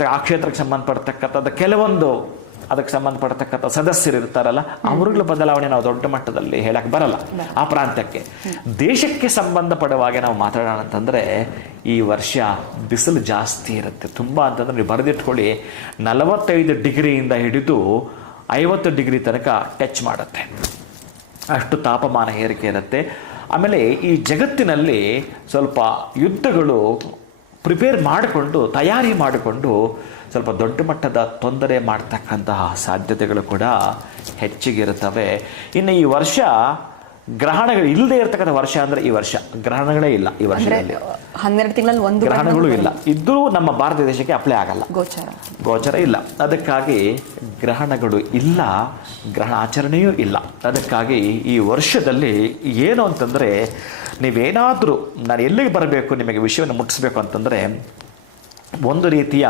ಇರುತ್ತೆ ಆ ಕ್ಷೇತ್ರಕ್ಕೆ ಸಂಬಂಧಪಡ್ತಕ್ಕಂಥದ್ದು ಕೆಲವೊಂದು ಅದಕ್ಕೆ ಸಂಬಂಧಪಡ್ತಕ್ಕಂಥ ಸದಸ್ಯರು ಇರ್ತಾರಲ್ಲ ಅವರುಗಳ ಬದಲಾವಣೆ ನಾವು ದೊಡ್ಡ ಮಟ್ಟದಲ್ಲಿ ಹೇಳಕ್ ಬರಲ್ಲ ಆ ಪ್ರಾಂತ್ಯಕ್ಕೆ. ದೇಶಕ್ಕೆ ಸಂಬಂಧಪಡುವಾಗೆ ನಾವು ಮಾತಾಡೋಣ ಅಂತಂದ್ರೆ ಈ ವರ್ಷ ಬಿಸಿಲು ಜಾಸ್ತಿ ಇರುತ್ತೆ. ತುಂಬಾ ಅಂತಂದ್ರೆ ನೀವು ಬರೆದಿಟ್ಕೊಳ್ಳಿ ನಲವತ್ತೈದು ಡಿಗ್ರಿಯಿಂದ ಹಿಡಿದು ಐವತ್ತು ಡಿಗ್ರಿ ತನಕ ಟಚ್ ಮಾಡುತ್ತೆ. ಅಷ್ಟು ತಾಪಮಾನ ಏರಿಕೆ ಇರುತ್ತೆ. ಆಮೇಲೆ ಈ ಜಗತ್ತಿನಲ್ಲಿ ಸ್ವಲ್ಪ ಯುದ್ಧಗಳು ಪ್ರಿಪೇರ್ ಮಾಡಿಕೊಂಡು ತಯಾರಿ ಮಾಡಿಕೊಂಡು ಸ್ವಲ್ಪ ದೊಡ್ಡ ಮಟ್ಟದ ತೊಂದರೆ ಮಾಡ್ತಕ್ಕಂತಹ ಸಾಧ್ಯತೆಗಳು ಕೂಡ ಹೆಚ್ಚಿಗಿರುತ್ತವೆ. ಇನ್ನು ಈ ವರ್ಷ ಗ್ರಹಣಗಳು ಇಲ್ಲದೆ ಇರತಕ್ಕಂಥ ವರ್ಷ ಅಂದರೆ ಈ ವರ್ಷ ಗ್ರಹಣಗಳೇ ಇಲ್ಲ ಈ ವರ್ಷದಲ್ಲಿ. ಹನ್ನೆರಡು ತಿಂಗಳಲ್ಲಿ ಒಂದು ಗ್ರಹಣಗಳು ಇಲ್ಲ. ಇದ್ರೂ ನಮ್ಮ ಭಾರತ ದೇಶಕ್ಕೆ ಅಪ್ಲೈ ಆಗಲ್ಲ. ಗೋಚರ. ಗೋಚರ ಇಲ್ಲ. ಅದಕ್ಕಾಗಿ ಗ್ರಹಣಗಳು ಇಲ್ಲ, ಗ್ರಹಣ ಆಚರಣೆಯೂ ಇಲ್ಲ. ಅದಕ್ಕಾಗಿ ಈ ವರ್ಷದಲ್ಲಿ ಏನು ಅಂತಂದರೆ, ನೀವೇನಾದರೂ ನಾನು ಎಲ್ಲಿಗೆ ಬರಬೇಕು, ನಿಮಗೆ ವಿಷಯವನ್ನು ಮುಟ್ಟಿಸ್ಬೇಕು ಅಂತಂದರೆ, ಒಂದು ರೀತಿಯ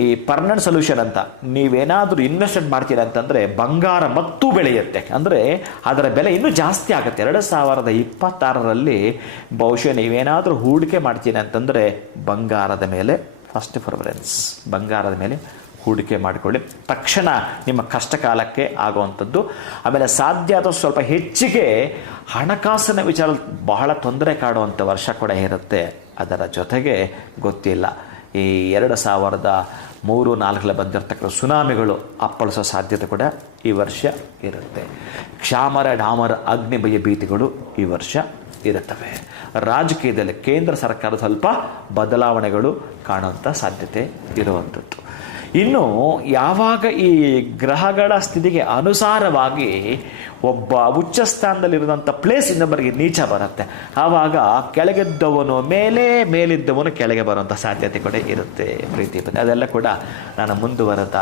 ಈ ಪರ್ಮನೆಂಟ್ ಸೊಲ್ಯೂಷನ್ ಅಂತ, ನೀವೇನಾದರೂ ಇನ್ವೆಸ್ಟ್ಮೆಂಟ್ ಮಾಡ್ತೀರಾ ಅಂತಂದರೆ, ಬಂಗಾರ ಮತ್ತು ಬೆಳೆಯುತ್ತೆ. ಅಂದರೆ, ಅದರ ಬೆಲೆ ಇನ್ನೂ ಜಾಸ್ತಿ ಆಗುತ್ತೆ. ಎರಡು ಸಾವಿರದ ಇಪ್ಪತ್ತಾರರಲ್ಲಿ ಬಹುಶಃ ನೀವೇನಾದರೂ ಹೂಡಿಕೆ ಮಾಡ್ತೀನಿ ಅಂತಂದರೆ, ಬಂಗಾರದ ಮೇಲೆ ಫಸ್ಟ್ ಪ್ರಿಫರೆನ್ಸ್ ಬಂಗಾರದ ಮೇಲೆ ಹೂಡಿಕೆ ಮಾಡಿಕೊಳ್ಳಿ. ತಕ್ಷಣ ನಿಮ್ಮ ಕಷ್ಟ ಕಾಲಕ್ಕೆ ಆಗುವಂಥದ್ದು. ಆಮೇಲೆ ಸಾಧ್ಯ ಆದಷ್ಟು ಸ್ವಲ್ಪ ಹೆಚ್ಚಿಗೆ ಹಣಕಾಸಿನ ವಿಚಾರ ಬಹಳ ತೊಂದರೆ ಕಾಡುವಂಥ ವರ್ಷ ಕೂಡ ಇರುತ್ತೆ. ಅದರ ಜೊತೆಗೆ ಗೊತ್ತಿಲ್ಲ. ಈ ಎರಡು ಸಾವಿರದ ಮೂರು ನಾಲ್ಕರಲ್ಲಿ ಬಂದಿರತಕ್ಕಂಥ ಸುನಾಮಿಗಳು ಅಪ್ಪಳಿಸೋ ಸಾಧ್ಯತೆ ಕೂಡ ಈ ವರ್ಷ ಇರುತ್ತೆ. ಕ್ಷಾಮರ, ಡಾಮರ ಅಗ್ನಿ ಭಯ ಭೀತಿಗಳು ಈ ವರ್ಷ ಇರುತ್ತವೆ. ರಾಜಕೀಯದಲ್ಲಿ ಕೇಂದ್ರ ಸರ್ಕಾರ ಸ್ವಲ್ಪ ಬದಲಾವಣೆಗಳು ಕಾಣುವಂಥ ಸಾಧ್ಯತೆ ಇರುವಂಥದ್ದು. ಇನ್ನು ಯಾವಾಗ ಈ ಗ್ರಹಗಳ ಸ್ಥಿತಿಗೆ ಅನುಸಾರವಾಗಿ ಒಬ್ಬ ಉಚ್ಚ ಸ್ಥಾನದಲ್ಲಿರುವಂಥ ಪ್ಲೇಸ್ ಇನ್ನೊಬ್ಬರಿಗೆ ನೀಚ ಬರುತ್ತೆ. ಆವಾಗ ಕೆಳಗಿದ್ದವನು ಮೇಲೆ, ಮೇಲಿದ್ದವನು ಕೆಳಗೆ ಬರುವಂಥ ಸಾಧ್ಯತೆ ಕೂಡ ಇರುತ್ತೆ. ಪ್ರೀತಿ ಅದೆಲ್ಲ ಕೂಡ ನಾನು ಮುಂದುವರೆದ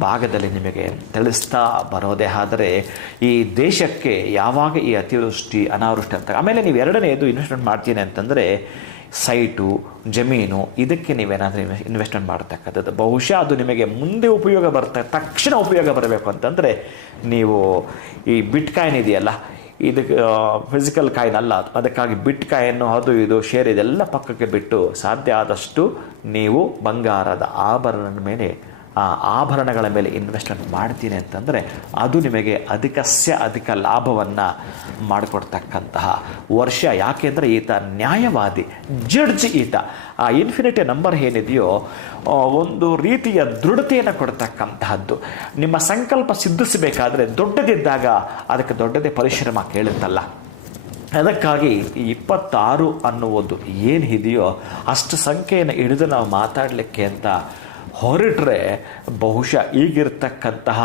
ಭಾಗದಲ್ಲಿ ನಿಮಗೆ ತಿಳಿಸ್ತಾ ಬರೋದೇ. ಆದರೆ ಈ ದೇಶಕ್ಕೆ ಯಾವಾಗ ಈ ಅತಿವೃಷ್ಟಿ, ಅನಾವೃಷ್ಟಿ ಅಂತ ಆಮೇಲೆ ನೀವು ಎರಡನೇದು ಇನ್ವೆಸ್ಟ್ಮೆಂಟ್ ಮಾಡ್ತೀನಿ ಅಂತಂದರೆ ಸೈಟು, ಜಮೀನು, ಇದಕ್ಕೆ ನೀವೇನಾದರೂ ಇನ್ವೆಸ್ಟ್ಮೆಂಟ್ ಮಾಡತಕ್ಕಂಥದ್ದು. ಬಹುಶಃ ಅದು ನಿಮಗೆ ಮುಂದೆ ಉಪಯೋಗ ಬರುತ್ತೆ ತಕ್ಷಣ ಉಪಯೋಗ ಬರಬೇಕು ಅಂತಂದರೆ ನೀವು ಈ ಬಿಟ್ ಕಾಯಿನ್ ಇದೆಯಲ್ಲ, ಇದು ಫಿಸಿಕಲ್ ಕಾಯಿನ್ ಅಲ್ಲ, ಅದಕ್ಕಾಗಿ ಬಿಟ್ ಕಾಯನ್ನು ಅದು, ಇದು ಶೇರ್ ಇದೆಲ್ಲ ಪಕ್ಕಕ್ಕೆ ಬಿಟ್ಟು ಸಾಧ್ಯ ಆದಷ್ಟು ನೀವು ಬಂಗಾರದ ಆಭರಣದ ಮೇಲೆ ಆ ಆಭರಣಗಳ ಮೇಲೆ ಇನ್ವೆಸ್ಟ್ಮೆಂಟ್ ಮಾಡ್ತೀನಿ ಅಂತಂದರೆ ಅದು ನಿಮಗೆ ಅಧಿಕಸ್ಯ ಅಧಿಕ ಲಾಭವನ್ನು ಮಾಡಿಕೊಡ್ತಕ್ಕಂತಹ ವರ್ಷ. ಯಾಕೆಂದರೆ ಈತ ನ್ಯಾಯವಾದಿ ಜಡ್ಜ್ ಈತ. ಆ ಇನ್ಫಿನಿಟಿ ನಂಬರ್ ಏನಿದೆಯೋ ಒಂದು ರೀತಿಯ ದೃಢತೆಯನ್ನು ಕೊಡ್ತಕ್ಕಂತಹದ್ದು. ನಿಮ್ಮ ಸಂಕಲ್ಪ ಸಿದ್ಧಿಸಬೇಕಾದ್ರೆ ದೊಡ್ಡದಿದ್ದಾಗ ಅದಕ್ಕೆ ದೊಡ್ಡದೇ ಪರಿಶ್ರಮ ಕೇಳುತ್ತಲ್ಲ. ಅದಕ್ಕಾಗಿ ಈ ಇಪ್ಪತ್ತಾರು ಅನ್ನುವುದು ಇದೆಯೋ ಅಷ್ಟು ಸಂಖ್ಯೆಯನ್ನು ಹಿಡಿದು ನಾವು ಮಾತಾಡಲಿಕ್ಕೆ ಅಂತ ಹೊರಟ್ರೆ ಬಹುಶಃ ಈಗಿರ್ತಕ್ಕಂತಹ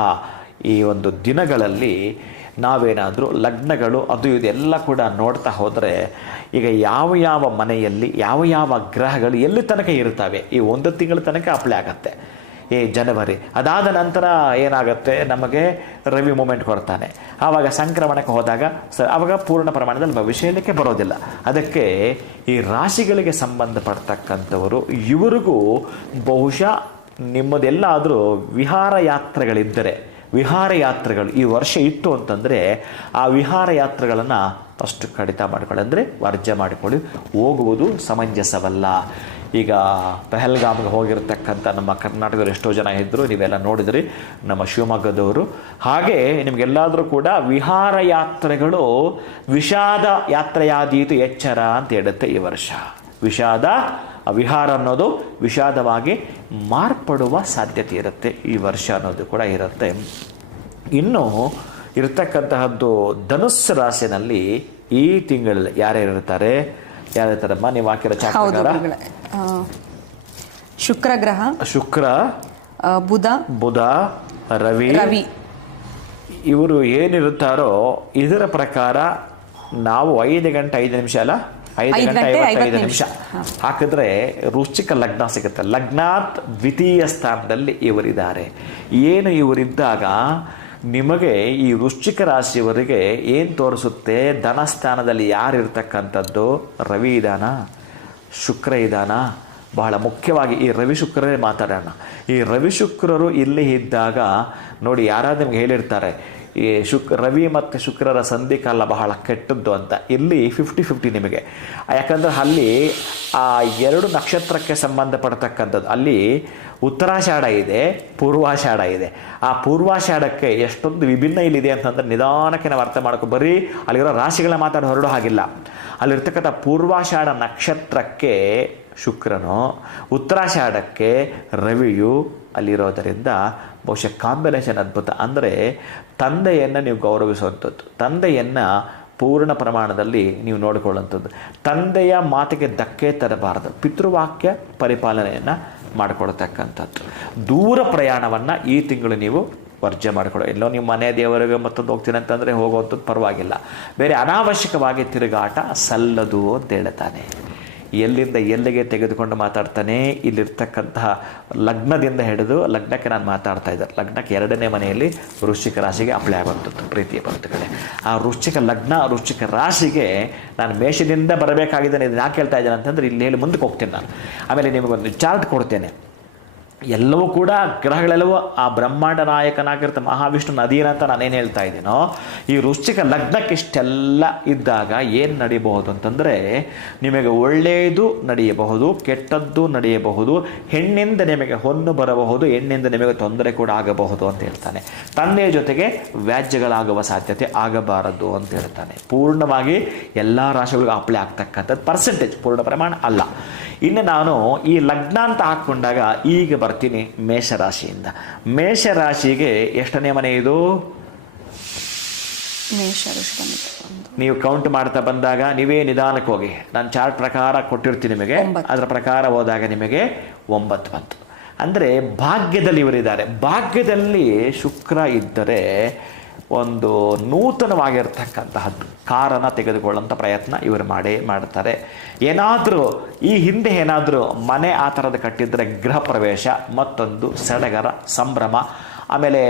ಈ ಒಂದು ದಿನಗಳಲ್ಲಿ ನಾವೇನಾದರೂ ಲಗ್ನಗಳು ಅದು ಇದೆಲ್ಲ ಕೂಡ ನೋಡ್ತಾ ಹೋದರೆ ಈಗ ಯಾವ ಯಾವ ಮನೆಯಲ್ಲಿ ಯಾವ ಯಾವ ಗ್ರಹಗಳು ಎಲ್ಲಿ ತನಕ ಇರ್ತವೆ ಈ ಒಂದು ತಿಂಗಳ ತನಕ ಅಪ್ಲೈ ಆಗತ್ತೆ. ಈ ಜನವರಿ, ಅದಾದ ನಂತರ ಏನಾಗುತ್ತೆ? ನಮಗೆ ರವಿ ಮೂಮೆಂಟ್ ಕೊಡ್ತಾನೆ. ಆವಾಗ ಸಂಕ್ರಮಣಕ್ಕೆ ಹೋದಾಗ ಸ, ಆವಾಗ ಪೂರ್ಣ ಪ್ರಮಾಣದಲ್ಲಿ ಭವಿಷ್ಯಕ್ಕೆ ಬರೋದಿಲ್ಲ. ಅದಕ್ಕೆ ಈ ರಾಶಿಗಳಿಗೆ ಸಂಬಂಧಪಡ್ತಕ್ಕಂಥವರು, ಇವರಿಗೂ ಬಹುಶಃ ನಿಮ್ಮದೆಲ್ಲಾದರೂ ವಿಹಾರ ಯಾತ್ರೆಗಳಿದ್ದರೆ ವಿಹಾರ ಯಾತ್ರೆಗಳು ಈ ವರ್ಷ ಇತ್ತು ಅಂತಂದರೆ ಆ ವಿಹಾರ ಯಾತ್ರೆಗಳನ್ನು ಫಸ್ಟ್ ಕಡಿತ ಮಾಡಿಕೊಳ್ಳಿ. ಅಂದರೆ ವರ್ಜ ಮಾಡಿಕೊಳ್ಳಿ. ಹೋಗುವುದು ಸಮಂಜಸವಲ್ಲ. ಈಗ ಪೆಹಲ್ಗಾಮ್ಗೆ ಹೋಗಿರ್ತಕ್ಕಂಥ ನಮ್ಮ ಕರ್ನಾಟಕದವ್ರು ಎಷ್ಟೋ ಜನ ಇದ್ದರು ನೀವೆಲ್ಲ ನೋಡಿದ್ರಿ, ನಮ್ಮ ಶಿವಮೊಗ್ಗದವರು. ಹಾಗೆ ನಿಮಗೆಲ್ಲಾದರೂ ಕೂಡ ವಿಹಾರ ಯಾತ್ರೆಗಳು ವಿಷಾದ ಯಾತ್ರೆಯಾದೀತು ಎಚ್ಚರ ಅಂತ ಹೇಳುತ್ತೆ ಈ ವರ್ಷ. ವಿಷಾದ ವಿಹಾರ ಅನ್ನೋದು ವಿಷಾದವಾಗಿ ಮಾರ್ಪಡುವ ಸಾಧ್ಯತೆ ಇರುತ್ತೆ. ಈ ವರ್ಷ ಅನ್ನೋದು ಕೂಡ ಇರುತ್ತೆ. ಇನ್ನು ಇರತಕ್ಕಂತಹದ್ದು ಧನುಸ್ಸು ರಾಶಿನಲ್ಲಿ ಈ ತಿಂಗಳಲ್ಲಿ ಯಾರ್ಯಾರು ಇರ್ತಾರೆ? ಯಾರಿರ್ತಾರಮ್ಮ ನೀವು ಹಾಕಿರೋ ಚಾಕ್ರ ಶುಕ್ರ ಗ್ರಹ ಶುಕ್ರ ಬುಧ ಬುಧ ರವಿ. ರವಿ. ಇವರು ಏನಿರುತ್ತಾರೋ ಇದರ ಪ್ರಕಾರ ನಾವು ಐದು ಗಂಟೆ ಐದು ನಿಮಿಷ ಅಲ್ಲ ಐದು ಗಂಟೆ ಐವತ್ತೈದು ಐವತ್ತು ನಿಮಿಷ. ನಿಮಿಷ. ಹಾಕಿದ್ರೆ ರುಚಿಕ ಲಗ್ನ ಸಿಗುತ್ತೆ. ಲಗ್ನಾತ್ ದ್ವಿತೀಯ ಸ್ಥಾನದಲ್ಲಿ ಇವರಿದ್ದಾರೆ. ಏನು ಇವರಿದ್ದಾಗ ನಿಮಗೆ ಈ ವೃಶ್ಚಿಕ ರಾಶಿಯವರಿಗೆ ಏನು ತೋರಿಸುತ್ತೆ? ಧನಸ್ಥಾನದಲ್ಲಿ ಯಾರು ಇರ್ತಕ್ಕಂಥದ್ದು ರವಿ ಇದಾನ? ಶುಕ್ರ ಇದಾನ? ಬಹಳ ಮುಖ್ಯವಾಗಿ ಈ ರವಿ ಶುಕ್ರರೇ ಮಾತಾಡೋಣ. ಈ ರವಿ ಶುಕ್ರರು ಇಲ್ಲಿ ಇದ್ದಾಗ ನೋಡಿ ಯಾರಾದ್ರೂ ನಿಮ್ಗೆ ಹೇಳಿರ್ತಾರೆ ಈ ಶುಕ್, ರವಿ ಮತ್ತು ಶುಕ್ರರ ಸಂಧಿ ಕಾಲ ಬಹಳ ಕೆಟ್ಟದ್ದು ಅಂತ. ಇಲ್ಲಿ ಫಿಫ್ಟಿ ಫಿಫ್ಟಿ ನಿಮಗೆ. ಯಾಕಂದರೆ ಅಲ್ಲಿ ಆ ಎರಡು ನಕ್ಷತ್ರಕ್ಕೆ ಸಂಬಂಧಪಡ್ತಕ್ಕಂಥದ್ದು. ಅಲ್ಲಿ ಉತ್ತರಾಷಾಢ ಇದೆ, ಪೂರ್ವಾಷಾಢ ಇದೆ. ಆ ಪೂರ್ವಾಷಾಢಕ್ಕೆ ಎಷ್ಟೊಂದು ವಿಭಿನ್ನ ಇಲ್ಲಿದೆ ಅಂತಂದ್ರೆ ನಿಧಾನಕ್ಕೆ ನಾವು ಅರ್ಥ ಮಾಡ್ಕೊ, ಬರೀ ಅಲ್ಲಿರೋ ರಾಶಿಗಳ ಮಾತಾಡಿ ಹೊರಡೋ ಹಾಗಿಲ್ಲ. ಅಲ್ಲಿರ್ತಕ್ಕಂಥ ಪೂರ್ವಾಷಾಢ ನಕ್ಷತ್ರಕ್ಕೆ ಶುಕ್ರನು, ಉತ್ತರಾಷಾಢಕ್ಕೆ ರವಿಯು ಅಲ್ಲಿರೋದರಿಂದ ಬಹುಶಃ ಕಾಂಬಿನೇಷನ್ ಅದ್ಭುತ. ಅಂದರೆ ತಂದೆಯನ್ನು ನೀವು ಗೌರವಿಸುವಂಥದ್ದು, ತಂದೆಯನ್ನು ಪೂರ್ಣ ಪ್ರಮಾಣದಲ್ಲಿ ನೀವು ನೋಡಿಕೊಳ್ಳುವಂಥದ್ದು. ತಂದೆಯ ಮಾತಿಗೆ ಧಕ್ಕೆ ತರಬಾರದು, ಪಿತೃವಾಕ್ಯ ಪರಿಪಾಲನೆಯನ್ನು ಮಾಡಿಕೊಳ್ತಕ್ಕಂಥದ್ದು. ದೂರ ಪ್ರಯಾಣವನ್ನು ಈ ತಿಂಗಳು ನೀವು ವರ್ಜೆ ಮಾಡಿಕೊಡೋ ಎಲ್ಲೋ ನಿಮ್ಮ ಮನೆ ದೇವರಿಗೆ ಮತ್ತೊಂದು ಹೋಗ್ತೀನಿ ಅಂತಂದರೆ ಹೋಗುವಂಥದ್ದು ಪರವಾಗಿಲ್ಲ. ಬೇರೆ ಅನಾವಶ್ಯಕವಾಗಿ ತಿರುಗಾಟ ಸಲ್ಲದು ಅಂತ ಹೇಳ್ತಾನೆ. ಎಲ್ಲಿಂದ ಎಲ್ಲಿಗೆ ತೆಗೆದುಕೊಂಡು ಮಾತಾಡ್ತಾನೆ? ಇಲ್ಲಿರ್ತಕ್ಕಂತಹ ಲಗ್ನದಿಂದ ಹಿಡಿದು ಲಗ್ನಕ್ಕೆ ನಾನು ಮಾತಾಡ್ತಾ ಇದ್ದೆ. ಲಗ್ನಕ್ಕೆ ಎರಡನೇ ಮನೆಯಲ್ಲಿ ವೃಶ್ಚಿಕ ರಾಶಿಗೆ ಅಪ್ಲೈ ಆಗುವಂಥದ್ದು, ಪ್ರೀತಿಯ ಬಂಧುಗಳೇ ಆ ವೃಶ್ಚಿಕ ಲಗ್ನ, ವೃಶ್ಚಿಕ ರಾಶಿಗೆ ನಾನು ಮೇಷದಿಂದ ಬರಬೇಕಾಗಿದೆ ಇದು ಯಾಕೆ ಹೇಳ್ತಾ ಇದ್ದೇನೆ ಅಂತಂದ್ರೆ ಇಲ್ಲಿ ಹೇಳಿ ಮುಂದಕ್ಕೆ ಹೋಗ್ತೇನೆ ನಾನು. ಆಮೇಲೆ ನಿಮಗೊಂದು ಚಾರ್ಟ್ ಕೊಡ್ತೇನೆ. ಎಲ್ಲವೂ ಕೂಡ ಗ್ರಹಗಳೆಲ್ಲವೂ ಆ ಬ್ರಹ್ಮಾಂಡ ನಾಯಕನಾಗಿರ್ತ ಮಹಾವಿಷ್ಣು ಅಧೀನ ಅಂತ ನಾನೇನು ಹೇಳ್ತಾ ಇದ್ದೀನೋ, ಈ ವೃಶ್ಚಿಕ ಲಗ್ನಕ್ಕೆ ಇಷ್ಟೆಲ್ಲ ಇದ್ದಾಗ ಏನು ನಡೀಬಹುದು ಅಂತಂದರೆ, ನಿಮಗೆ ಒಳ್ಳೆಯದು ನಡೆಯಬಹುದು, ಕೆಟ್ಟದ್ದು ನಡೆಯಬಹುದು, ಹೆಣ್ಣಿಂದ ನಿಮಗೆ ಹೊನ್ನು ಬರಬಹುದು, ಹೆಣ್ಣಿಂದ ನಿಮಗೆ ತೊಂದರೆ ಕೂಡ ಆಗಬಹುದು ಅಂತ ಹೇಳ್ತಾನೆ. ತಂದೆಯ ಜೊತೆಗೆ ವ್ಯಾಜ್ಯಗಳಾಗುವ ಸಾಧ್ಯತೆ ಆಗಬಾರದು ಅಂತ ಹೇಳ್ತಾನೆ. ಪೂರ್ಣವಾಗಿ ಎಲ್ಲ ರಾಶಿಗಳಿಗೂ ಅಪ್ಲೈ ಆಗ್ತಕ್ಕಂಥದ್ದು ಪರ್ಸೆಂಟೇಜ್ ಪೂರ್ಣ ಪ್ರಮಾಣ ಅಲ್ಲ. ಇನ್ನು ನಾನು ಈ ಲಗ್ನ ಅಂತ ಹಾಕ್ಕೊಂಡಾಗ ಈಗ ಬರ್ತೀನಿ ಮೇಷರಾಶಿಯಿಂದ. ಮೇಷರಾಶಿಗೆ ಎಷ್ಟನೇ ಮನೆ ಇದು. ನೀವು ಕೌಂಟ್ ಮಾಡ್ತಾ ಬಂದಾಗ ನೀವೇ ನಿಧಾನಕ್ಕೆ ಹೋಗಿ. ನಾನು ಚಾರ್ಟ್ ಪ್ರಕಾರ ಕೊಟ್ಟಿರ್ತೀನಿ ನಿಮಗೆ. ಅದರ ಪ್ರಕಾರ ಹೋದಾಗ ನಿಮಗೆ ಒಂಬತ್ತು ಬಂತು. ಅಂದರೆ ಭಾಗ್ಯದಲ್ಲಿ ಇವರಿದ್ದಾರೆ. ಭಾಗ್ಯದಲ್ಲಿ ಶುಕ್ರ ಇದ್ದರೆ ಒಂದು ನೂತನವಾಗಿರ್ತಕ್ಕಂತಹದ್ದು ಕಾರನ್ನು ತೆಗೆದುಕೊಳ್ಳುವಂಥ ಪ್ರಯತ್ನ ಇವರು ಮಾಡೇ ಮಾಡ್ತಾರೆ. ಏನಾದರೂ ಈ ಹಿಂದೆ ಏನಾದರೂ ಮನೆ ಆ ಥರದ ಕಟ್ಟಿದ್ದರೆ ಗೃಹ ಪ್ರವೇಶ, ಮತ್ತೊಂದು ಸಡಗರ, ಸಂಭ್ರಮ, ಆಮೇಲೆ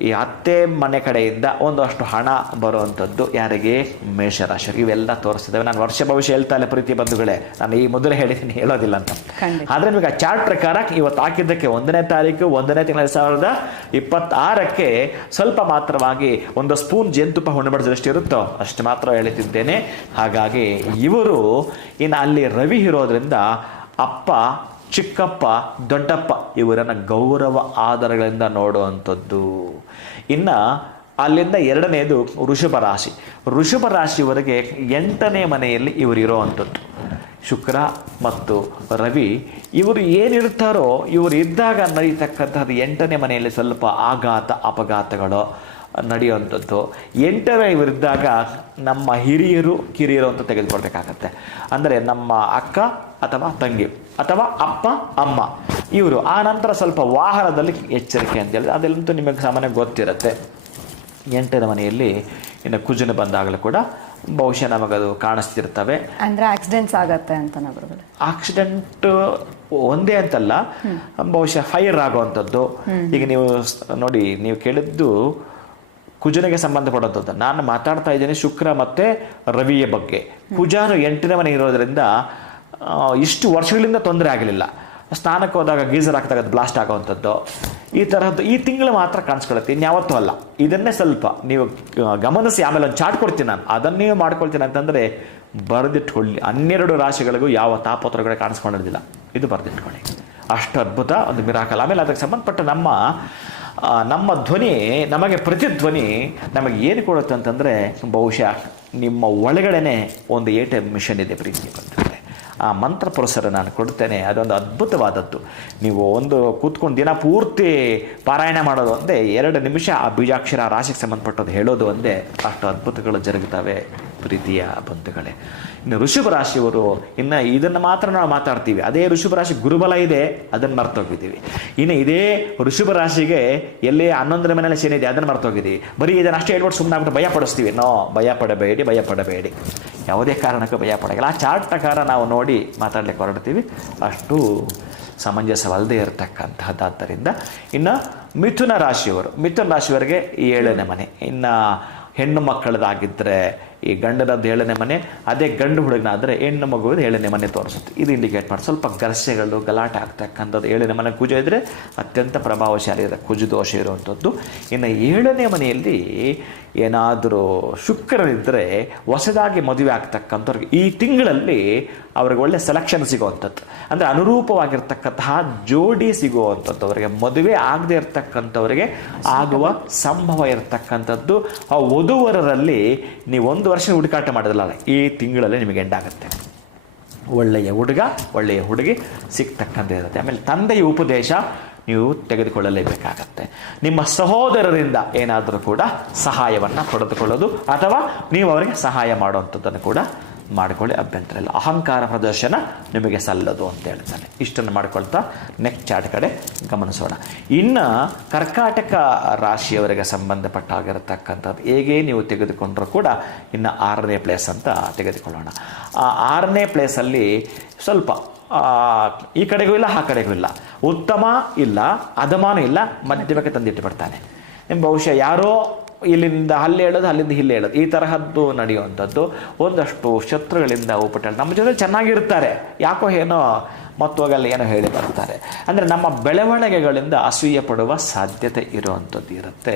ಈ ಅತ್ತೆ ಮನೆ ಕಡೆಯಿಂದ ಒಂದಷ್ಟು ಹಣ ಬರುವಂಥದ್ದು. ಯಾರಿಗೆ? ಮೇಷರಾಶಿ ಇವೆಲ್ಲ ತೋರಿಸಿದ್ದೇವೆ ನಾನು ವರ್ಷ ಭವಿಷ್ಯ ಹೇಳ್ತಾ ಇಲ್ಲ ಪ್ರೀತಿ ಬಂಧುಗಳೇ. ನಾನು ಈ ಮೊದಲು ಹೇಳಿದ್ದೀನಿ ಹೇಳೋದಿಲ್ಲ ಅಂತ. ಆದರೆ ನಿಮಗೆ ಆ ಚಾರ್ಟ್ ಪ್ರಕಾರ ಇವತ್ತು ಹಾಕಿದ್ದಕ್ಕೆ ಒಂದನೇ ತಾರೀಕು ಒಂದನೇ ತಿಂಗಳ ಎರಡು ಸಾವಿರದ ಇಪ್ಪತ್ತಾರಕ್ಕೆ ಸ್ವಲ್ಪ ಮಾತ್ರವಾಗಿ ಒಂದು ಸ್ಪೂನ್ ಜೇನುತುಪ್ಪ ಹುಣ್ಣಬಡಿಸಿದಷ್ಟು ಇರುತ್ತೋ ಅಷ್ಟು ಮಾತ್ರ ಹೇಳುತ್ತಿದ್ದೇನೆ ಹಾಗಾಗಿ ಇವರು ಇನ್ನು ಅಲ್ಲಿ ರವಿ ಇರೋದ್ರಿಂದ ಅಪ್ಪ ಚಿಕ್ಕಪ್ಪ, ದೊಡ್ಡಪ್ಪ ಇವರನ್ನು ಗೌರವ ಆಧಾರಗಳಿಂದ ನೋಡುವಂಥದ್ದು. ಇನ್ನು ಅಲ್ಲಿಂದ ಎರಡನೇದು ಋಷಭ ರಾಶಿ. ಋಷಭ ರಾಶಿಯವರೆಗೆ ಎಂಟನೇ ಮನೆಯಲ್ಲಿ ಇವರು ಇರೋವಂಥದ್ದು. ಶುಕ್ರ ಮತ್ತು ರವಿ ಇವರು ಏನಿರ್ತಾರೋ ಇವರು ಇದ್ದಾಗ ನಡೀತಕ್ಕಂಥದ್ದು ಎಂಟನೇ ಮನೆಯಲ್ಲಿ ಸ್ವಲ್ಪ ಆಘಾತ, ಅಪಘಾತಗಳು. ನಡೆಯುವಂಥದ್ದು. ಎಂಟರ ಇವರಿದ್ದಾಗ ನಮ್ಮ ಹಿರಿಯರು ಕಿರಿಯರು ಅಂತ ತೆಗೆದುಕೊಳ್ಬೇಕಾಗತ್ತೆ. ಅಂದರೆ ನಮ್ಮ ಅಕ್ಕ ಅಥವಾ ತಂಗಿ ಅಥವಾ ಅಪ್ಪ ಅಮ್ಮ. ಇವರು ಆ ನಂತರ ಸ್ವಲ್ಪ ವಾಹನದಲ್ಲಿ ಎಚ್ಚರಿಕೆ ಅಂತ ಹೇಳಿದ್ರೆ ಅದೆಲ್ಲಂತೂ ನಿಮಗೆ ಸಾಮಾನ್ಯ ಗೊತ್ತಿರುತ್ತೆ. ಎಂಟನೇ ಮನೆಯಲ್ಲಿ ಇನ್ನು ಕುಜನ ಬಂದಾಗಲೂ ಕೂಡ ಬಹುಶಃ ನಮಗದು ಕಾಣಿಸ್ತಿರ್ತವೆ. ಅಂದ್ರೆ ಆಕ್ಸಿಡೆಂಟ್ಸ್ ಆಗತ್ತೆ ಅಂತ ಆಕ್ಸಿಡೆಂಟ್ ಒಂದೇ ಅಂತಲ್ಲ ಬಹುಶಃ ಫೈರ್ ಆಗುವಂಥದ್ದು. ಈಗ ನೀವು ನೋಡಿ ನೀವು ಕೇಳಿದ್ದು ಕುಜನಿಗೆ ಸಂಬಂಧಪಡುವಂಥದ್ದು ನಾನು ಮಾತಾಡ್ತಾ ಇದ್ದೀನಿ ಶುಕ್ರ ಮತ್ತು ರವಿಯ ಬಗ್ಗೆ. ಕುಜಾನು ಎಂಟನೇ ಮನೆ ಇರೋದರಿಂದ ಇಷ್ಟು ವರ್ಷಗಳಿಂದ ತೊಂದರೆ ಆಗಲಿಲ್ಲ ಸ್ನಾನಕ್ಕೆ ಹೋದಾಗ ಗೀಸರ್ ಹಾಕಿದಾಗ ಅದು ಬ್ಲಾಸ್ಟ್ ಆಗೋವಂಥದ್ದು. ಈ ತರಹದ್ದು, ಈ ತಿಂಗಳು ಮಾತ್ರ ಕಾಣಿಸ್ಕೊಳುತ್ತೆ ಇನ್ಯಾವತ್ತೂ ಅಲ್ಲ. ಇದನ್ನೇ ಸ್ವಲ್ಪ ನೀವು ಗಮನಿಸಿ, ಆಮೇಲೆ ಒಂದು ಚಾಟ್ ಕೊಡ್ತೀನಿ ನಾನು. ಅದನ್ನೇ ಮಾಡ್ಕೊಳ್ತೀನಿ ಅಂತಂದರೆ, ಬರೆದಿಟ್ಕೊಳ್ಳಿ. ಹನ್ನೆರಡು ರಾಶಿಗಳಿಗೂ ಯಾವ ತಾಪತ್ರಗಳೇ ಕಾಣಿಸ್ಕೊಂಡಿರೋದಿಲ್ಲ ಇದು ಬರೆದಿಟ್ಕೊಳ್ಳಿ. ಅಷ್ಟು ಅದ್ಭುತ ಒಂದು ಮಿರಾಕಲ್ ಆಮೇಲೆ ಅದಕ್ಕೆ ಸಂಬಂಧಪಟ್ಟ ನಮ್ಮ ನಮ್ಮ ಧ್ವನಿ, ನಮಗೆ ಪ್ರತಿಧ್ವನಿ ನಮಗೆ ಏನು ಕೊಡುತ್ತೆ ಅಂತಂದರೆ ಬಹುಶಃ ನಿಮ್ಮ ಒಳಗಡೆನೆ ಒಂದು ಎ ಟಿ ಎಂ ಮಿಷನ್ ಇದೆ ಪ್ರೀತಿ ಬಂದರೆ ಆ ಮಂತ್ರ ಪುರಸರ ನಾನು ಕೊಡ್ತೇನೆ, ಅದೊಂದು ಅದ್ಭುತವಾದದ್ದು. ನೀವು ಒಂದು ಕೂತ್ಕೊಂಡು ದಿನ ಪೂರ್ತಿ ಪಾರಾಯಣ ಮಾಡೋದು ಒಂದೇ, ಎರಡು ನಿಮಿಷ ಆ ಬೀಜಾಕ್ಷರ ರಾಶಿಗೆ ಸಂಬಂಧಪಟ್ಟದ್ದು ಹೇಳೋದು ಒಂದೇ, ಅಷ್ಟು ಅದ್ಭುತಗಳು ಜರುಗುತ್ತವೆ. ಪ್ರೀತಿಯ ಬಂಧುಗಳೇ. ಇನ್ನು ಋಷಭ ರಾಶಿಯವರು ಇನ್ನು ಇದನ್ನು ಮಾತ್ರ ನಾವು ಮಾತಾಡ್ತೀವಿ. ಅದೇ ಋಷಭ ರಾಶಿ ಗುರುಬಲ ಇದೆ, ಅದನ್ನು ಮರ್ತೋಗಿದ್ದೀವಿ. ಇನ್ನು ಇದೇ ಋಷಭ ರಾಶಿಗೆ ಎಲ್ಲಿ ಹನ್ನೊಂದರ ಮನೆಯಲ್ಲಿ ಶನಿ ಇದೆ, ಅದನ್ನು ಮರ್ತೋಗಿದ್ದೀವಿ. ಬರೀ ಇದನ್ನು ಅಷ್ಟೇ ಹೇಳ್ಬಿಟ್ಟು ಸುಮ್ಮನೆ ಆಗ್ಬಿಟ್ಟು ಭಯ ಪಡಿಸ್ತೀವಿ. ನೋ, ಭಯ ಪಡಬೇಡಿ ಭಯ ಪಡಬೇಡಿ. ಯಾವುದೇ ಕಾರಣಕ್ಕೂ ಭಯ ಪಡಗಿಲ್ಲ ಆ ಚಾರ್ಟ್ ಪ್ರಕಾರ ನಾವು ನೋಡಿ ಮಾತಾಡ್ಲಿಕ್ಕೆ ಹೊರಡ್ತೀವಿ. ಅಷ್ಟು ಸಮಂಜಸವಲ್ಲದೆ ಇರತಕ್ಕಂಥದ್ದಾದ್ದರಿಂದ ಇನ್ನು ಮಿಥುನ ರಾಶಿಯವರು, ಮಿಥುನ ರಾಶಿಯವರಿಗೆ ಏಳನೇ ಮನೆ. ಇನ್ನು ಹೆಣ್ಣು ಮಕ್ಕಳದಾಗಿದ್ದರೆ ಈ ಗಂಡನದ್ದು ಏಳನೇ ಮನೆ, ಅದೇ ಗಂಡು ಹುಡುಗನಾದರೆ ಹೆಣ್ಣು ಮಗುವುದು ಏಳನೇ ಮನೆ ತೋರಿಸುತ್ತೆ. ಇದು ಇಂಡಿಕೇಟ್ ಮಾಡಿ. ಸ್ವಲ್ಪ ಘರ್ಷೆಗಳು, ಗಲಾಟೆ ಆಗ್ತಕ್ಕಂಥದ್ದು ಏಳನೇ ಮನೆ ಕುಜ ಇದ್ದರೆ ಅತ್ಯಂತ ಪ್ರಭಾವಶಾಲಿ ಇದೆ. ಕುಜು ದೋಷ ಇರುವಂಥದ್ದು. ಇನ್ನು ಏಳನೇ ಮನೆಯಲ್ಲಿ ಏನಾದರೂ ಶುಕ್ರನಿದ್ದರೆ ಹೊಸದಾಗಿ ಮದುವೆ ಆಗ್ತಕ್ಕಂಥವ್ರಿಗೆ ಈ ತಿಂಗಳಲ್ಲಿ ಅವ್ರಿಗೆ ಒಳ್ಳೆ ಸೆಲೆಕ್ಷನ್ ಸಿಗುವಂಥದ್ದು. ಅಂದರೆ ಅನುರೂಪವಾಗಿರ್ತಕ್ಕಂತಹ ಜೋಡಿ ಸಿಗುವಂಥದ್ದು. ಅವರಿಗೆ ಮದುವೆ ಆಗದೆ ಇರತಕ್ಕಂಥವರಿಗೆ ಆಗುವ ಸಂಭವ ಇರತಕ್ಕಂಥದ್ದು. ಆ ವಧುವರರಲ್ಲಿ ನೀವು ಒಂದು ವರ್ಷ ಹುಡುಕಾಟ ಮಾಡಿದ್ರಲ್ಲ, ಈ ತಿಂಗಳಲ್ಲಿ ನಿಮಗೆ ಎಂಡಾಗುತ್ತೆ ಒಳ್ಳೆಯ ಹುಡುಗ, ಒಳ್ಳೆಯ ಹುಡುಗಿ ಸಿಗ್ತಕ್ಕಂಥ ಇರುತ್ತೆ. ಆಮೇಲೆ ತಂದೆಯ ಉಪದೇಶ ನೀವು ತೆಗೆದುಕೊಳ್ಳಲೇಬೇಕಾಗತ್ತೆ. ನಿಮ್ಮ ಸಹೋದರರಿಂದ ಏನಾದರೂ ಕೂಡ ಸಹಾಯವನ್ನು ಪಡೆದುಕೊಳ್ಳೋದು ಅಥವಾ ನೀವು ಅವರಿಗೆ ಸಹಾಯ ಮಾಡುವಂಥದ್ದನ್ನು ಕೂಡ ಮಾಡಿಕೊಳ್ಳಿ, ಅಭ್ಯಂತರ ಇಲ್ಲ. ಅಹಂಕಾರ ಪ್ರದರ್ಶನ ನಿಮಗೆ ಸಲ್ಲದು ಅಂತ ಹೇಳ್ತಾನೆ. ಇಷ್ಟನ್ನು ಮಾಡ್ಕೊಳ್ತಾ ನೆಕ್ಸ್ಟ್ ಚಾರ್ಟ್ ಕಡೆ ಗಮನಿಸೋಣ. ಇನ್ನು ಕರ್ಕಾಟಕ ರಾಶಿಯವರಿಗೆ ಸಂಬಂಧಪಟ್ಟಾಗಿರತಕ್ಕಂಥದ್ದು ಹೇಗೆ ನೀವು ತೆಗೆದುಕೊಂಡ್ರೂ ಕೂಡ ಇನ್ನು ಆರನೇ ಪ್ಲೇಸ್ ಅಂತ ತೆಗೆದುಕೊಳ್ಳೋಣ. ಆ ಆರನೇ ಪ್ಲೇಸಲ್ಲಿ ಸ್ವಲ್ಪ ಈ ಕಡೆಗೂ ಇಲ್ಲ, ಆ ಕಡೆಗೂ ಇಲ್ಲ. ಉತ್ತಮ ಇಲ್ಲ, ಅಧಮಾನ ಇಲ್ಲ ಮಧ್ಯಮಕ್ಕೆ ತಂದಿಟ್ಟು ಬಿಡ್ತಾನೆ ನಿಮ್ಮ ಬಹುಶಃ ಯಾರೋ ಇಲ್ಲಿಂದ ಅಲ್ಲಿ ಹೇಳೋದು ಅಲ್ಲಿಂದ ಇಲ್ಲಿ ಹೇಳೋದು ಈ ತರಹದ್ದು ನಡೆಯುವಂಥದ್ದು ಒಂದಷ್ಟು ಶತ್ರುಗಳಿಂದ ಉಪಟಳ ನಮ್ಮ ಜೊತೆ ಚೆನ್ನಾಗಿರ್ತಾರೆ. ಯಾಕೋ ಏನೋ ಮತ್ತೋಗಲ್ಲಿ ಏನೋ ಹೇಳಿ ಬರ್ತಾರೆ. ಅಂದರೆ ನಮ್ಮ ಬೆಳವಣಿಗೆಗಳಿಂದ ಅಸೂಯೆ ಪಡುವ ಸಾಧ್ಯತೆ ಇರುವಂಥದ್ದು ಇರುತ್ತೆ.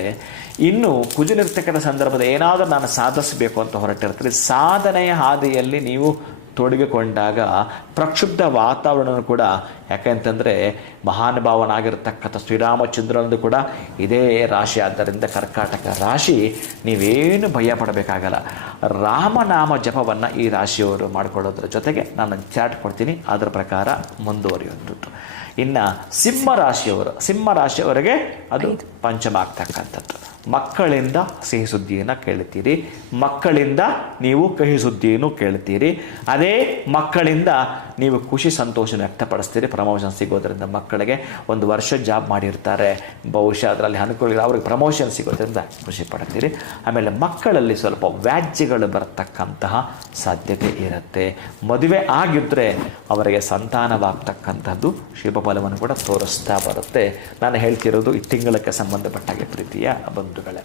ಇನ್ನು ಕುಜುನಿರ್ತಕ್ಕಂಥ ಸಂದರ್ಭದಲ್ಲಿ ಏನಾದರೂ ನಾನು ಸಾಧಿಸಬೇಕು ಅಂತ ಹೊರಟಿರ್ತೀರಿ. ಸಾಧನೆಯ ಹಾದಿಯಲ್ಲಿ ನೀವು ತೊಡಗಿಕೊಂಡಾಗ ಪ್ರಕ್ಷುಬ್ಧ ವಾತಾವರಣ ಕೂಡ ಯಾಕೆಂತಂದರೆ ಮಹಾನುಭಾವನಾಗಿರ್ತಕ್ಕಂಥ ಶ್ರೀರಾಮಚಂದ್ರನದು ಕೂಡ ಇದೇ ರಾಶಿ. ಆದ್ದರಿಂದ ಕರ್ಕಾಟಕ ರಾಶಿ ನೀವೇನು ಭಯ ಪಡಬೇಕಾಗಲ್ಲ ರಾಮನಾಮ ಜಪವನ್ನು ಈ ರಾಶಿಯವರು ಮಾಡಿಕೊಳ್ಳೋದ್ರ ಜೊತೆಗೆ ನಾನು ಚಾಟ್ ಕೊಡ್ತೀನಿ. ಅದರ ಪ್ರಕಾರ ಮುಂದುವರಿಯುವಂಥದ್ದು. ಇನ್ನು ಸಿಂಹ ರಾಶಿಯವರು ಸಿಂಹ ರಾಶಿಯವರಿಗೆ ಅದು ಪಂಚಮ ಆಗ್ತಕ್ಕಂಥದ್ದು ಮಕ್ಕಳಿಂದ ಸಿಹಿ ಸುದ್ದಿಯನ್ನು ಕೇಳ್ತೀರಿ. ಮಕ್ಕಳಿಂದ ನೀವು ಕಹಿ ಸುದ್ದಿಯನ್ನು ಕೇಳ್ತೀರಿ. ಅದೇ ಮಕ್ಕಳಿಂದ ನೀವು ಖುಷಿ ಸಂತೋಷ ವ್ಯಕ್ತಪಡಿಸ್ತೀರಿ. ಪ್ರಮೋಷನ್ ಸಿಗೋದ್ರಿಂದ ಮಕ್ಕಳಿಗೆ ಒಂದು ವರ್ಷ ಜಾಬ್ ಮಾಡಿರ್ತಾರೆ. ಬಹುಶಃ ಅದರಲ್ಲಿ ಅನುಕೂಲ ಅವ್ರಿಗೆ ಪ್ರಮೋಷನ್ ಸಿಗೋದ್ರಿಂದ ಖುಷಿ ಪಡ್ತೀರಿ. ಆಮೇಲೆ ಮಕ್ಕಳಲ್ಲಿ ಸ್ವಲ್ಪ ವ್ಯಾಜ್ಯಗಳು ಬರತಕ್ಕಂತಹ ಸಾಧ್ಯತೆ ಇರುತ್ತೆ. ಮದುವೆ ಆಗಿದ್ದರೆ ಅವರಿಗೆ ಸಂತಾನವಾಗ್ತಕ್ಕಂಥದ್ದು ಶುಭ ಫಲವನ್ನು ಕೂಡ ತೋರಿಸ್ತಾ ಬರುತ್ತೆ. ನಾನು ಹೇಳ್ತಿರೋದು ಈ ತಿಂಗಳಕ್ಕೆ ಸಂಬಂಧಪಟ್ಟಾಗೆ ಪ್ರೀತಿಯ ಬಂಧುಗಳೇ.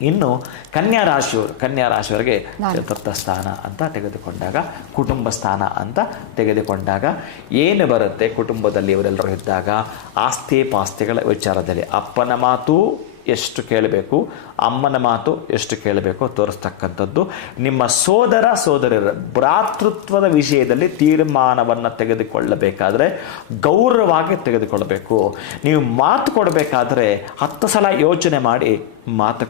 ಇನ್ನು ಕನ್ಯಾ ರಾಶಿಯವರು ಕನ್ಯಾ ರಾಶಿಯವರಿಗೆ ಚತುರ್ಥ ಸ್ಥಾನ ಅಂತ ತೆಗೆದುಕೊಂಡಾಗ ಕುಟುಂಬ ಸ್ಥಾನ ಅಂತ ತೆಗೆದುಕೊಂಡಾಗ ಏನು ಬರುತ್ತೆ ಕುಟುಂಬದಲ್ಲಿ ಇವರೆಲ್ಲರೂ ಇದ್ದಾಗ? ಆಸ್ತಿ ಪಾಸ್ತಿಗಳ ವಿಚಾರದಲ್ಲಿ ಅಪ್ಪನ ಮಾತು ಎಷ್ಟು ಕೇಳಬೇಕು ಅಮ್ಮನ ಮಾತು ಎಷ್ಟು ಕೇಳಬೇಕು ತೋರಿಸ್ತಕ್ಕಂಥದ್ದು. ನಿಮ್ಮ ಸೋದರ ಸೋದರರ ಭ್ರಾತೃತ್ವದ ವಿಷಯದಲ್ಲಿ ತೀರ್ಮಾನವನ್ನು ತೆಗೆದುಕೊಳ್ಳಬೇಕಾದ್ರೆ ಗೌರವವಾಗಿ ತೆಗೆದುಕೊಳ್ಳಬೇಕು. ನೀವು ಮಾತು ಕೊಡಬೇಕಾದ್ರೆ ಹತ್ತು ಸಲ ಯೋಚನೆ ಮಾಡಿ ಮಾತು